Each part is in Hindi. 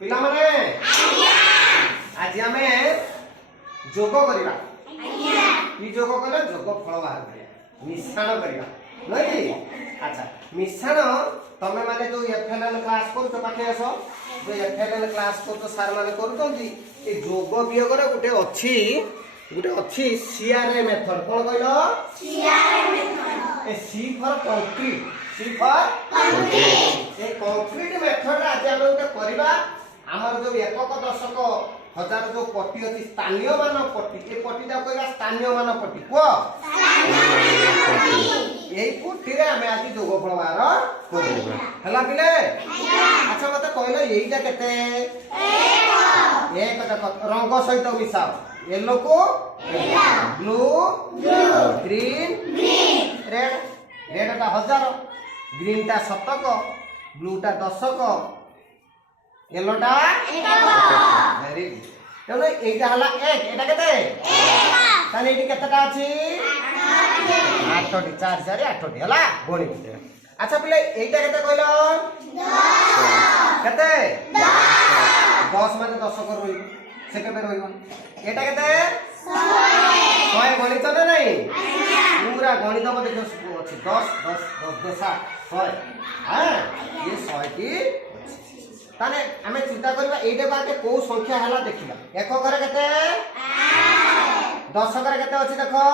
पिला माने आज आम जोग करवा कि जोग कले जोग फल बाहर करिया मिश्रण करवा नहीं। अच्छा मिश्रण तमे माने जो एफएलएल क्लास कर तो पाखे आस जो एफएलएल क्लास कर तो सार माने करतंती ए जोग वियोग रे गुटे अच्छी सीआरए मेथड कोन कहलो CRA method a C for concrete C for concrete a concrete method आज हम गुटे करबा हमर जो एकक दशक हजार जो पट्टी अछि स्थानीय मान पट्टी ए पट्टीटा कहबा स्थानीय मान पट्टी को यही पट्टी रे हमें आज जोग फल बाहर करबा हला पिले। अच्छा मते कहलो एईटा केते एक रंग सहित मिसाओ येलो को ब्लू ग्रीन रेड रेड टा 1000 ग्रीन टा 7 ब्लू टा 10 येलो टा 1 वेरी गुड तने एटा हला 1 एटा केते 1 ताने एटी केतेटा अछि 8 टी 4 4 8 टी हला गोणी। अच्छा पिले एटा केते कहलो 10 केते 10 माने 10 कर रोई से केबे रोइबो एटा केते 100 गणित ना नहीं पूरा गणित में देखो अछि 10 10 10 10 100 हां ये 100 की ताने हमें चिंता करबा एटा बाके को संख्या हला देखिबा एक करे केते 10 करे केते अछि देखो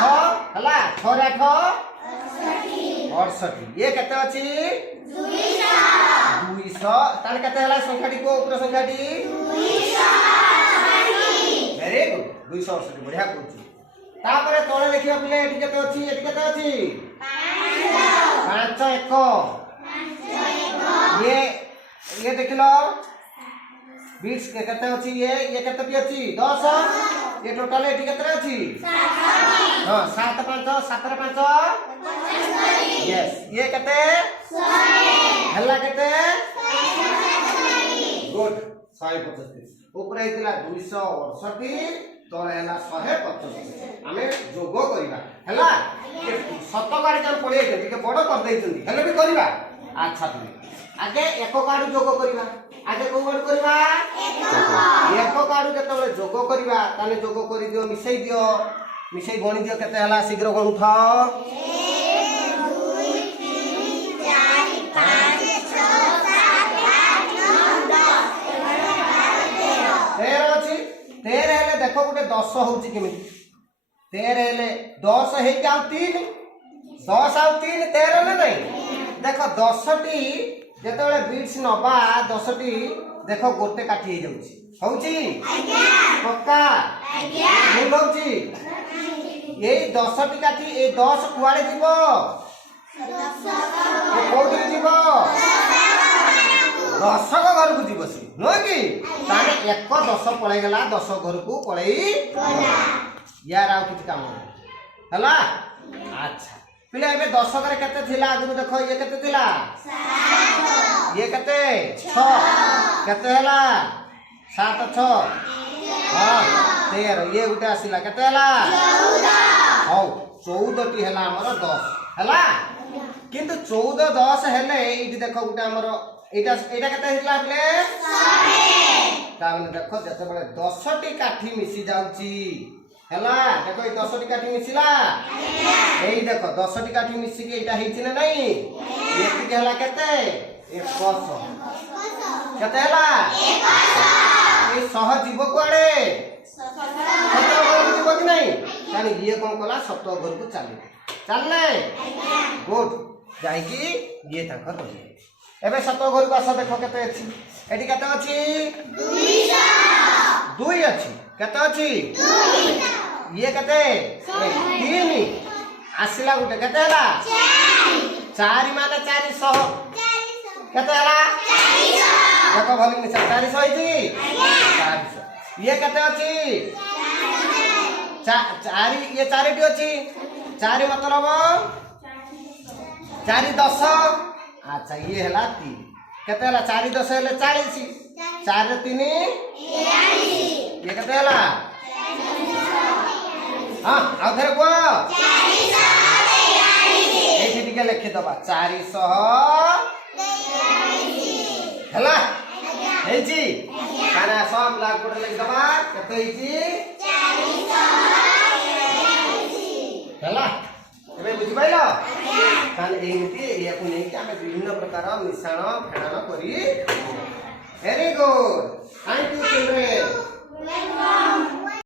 6 हला 6 रे 8 68 ये केते अछि 200 ताने केते हला संख्याटी को ऊपर संख्याटी 268 वेरी गुड 268 बढ़िया कहू तापरे तळे देखिबा पिले एटी केते अछि 5 1 ये देख लो बीट्स के केते अछि ये केते भी अछि 10 ये टोटल एटी केते अछि 7 हां 7 5 7 रे 5 यस ये केते 100 हल्ला केते गुड 175 ऊपर आइतला 268 तळे हला 175 हमें जोग करिबा हला सत गाड़ी हम पड़े के बड़ कर दैछंती हेले भी करिबा। अच्छा तुम आगे एक गाड़ी जोग करिबा आगे को गाड़ी करिबा एक गाड़ी केतबे जोग करिबा ताने जोग करि दियो मिसई गणी दियो केते हला शीघ्र गणु था 1 2 3 4 5 6 7 8 9 10 13 अछि 13 हेले देखो गुटे 10 होउची केमिति 13 हेले 10 हे जाउ 3 10 आउ 3 13 ना नहीं देखो 10 टी जेतेबेले बीट्स नबा 10 टी देखो गोटे काठी हे जाउची होउची आज्ञा पक्का आज्ञा भूल होउची एई 10 टी काठी ए 10 कुआडे जीवो 10 कोडी जीवो 10 को घर को जीवो सी नो की ताने एक 10 पळै गेला 10 घर को पळै गला यार आ किछ काम हला। अच्छा पिले एबे 10 करे केते थिला आगु देखो ये केते थिला 7 ये केते 6 केते हला 7 6 हां 13 ये गुटे आसिला केते हला 14 हौ 14 टी हला हमर 10 हला किंतु 14 10 हेले एठी देखो गुटे हमर एटा केते हिला पिले 100 ता माने देखो जते बळे 10 टी काठी मिसी जाउची हला देखो ए 10 टी काठी मिसिला एई देखो 10 टी काठी मिसी के एटा हिची ना नहीं एटी के हला केते 100 केते हला 100 ए सह जीव कोआडे 17 घर जीव कि नहीं तानी ये कोन कला 17 घर को चलले गुड जाई कि ये ताकर रही एबे 17 घर को आसा देखो केते अछि एटी केते अछि 200 2 अछि केते अछि 2 ये केते 3 आसिला गुटे केते हला 4 माने 400 केते हला 400 देखो भली में 400 होइती 400 ये केते अछि 4 ये 4 टी अछि 4 मतलब 4 10 अच्छा ये हला 3 केते हला 4 10 हेले 40 4 रे 3 42 ये केते हला हां आ थरे को 400 एठी टिके लिखि दबा 400 हला ହେଇଛି ତାହେଲେ ଆସ ବ୍ଲାକ୍ ବୋର୍ଡରେ ଲେଖିଦବା କେତେ ହେଇଛି ହେଲା ଏବେ ବୁଝିପାରିଲ ତାହେଲେ ଏମିତି ଏହାକୁ ନେଇକି ଆମେ ବିଭିନ୍ନ ପ୍ରକାର ମିଶାଣ ଫେଣାଣ କରି very good thank you children.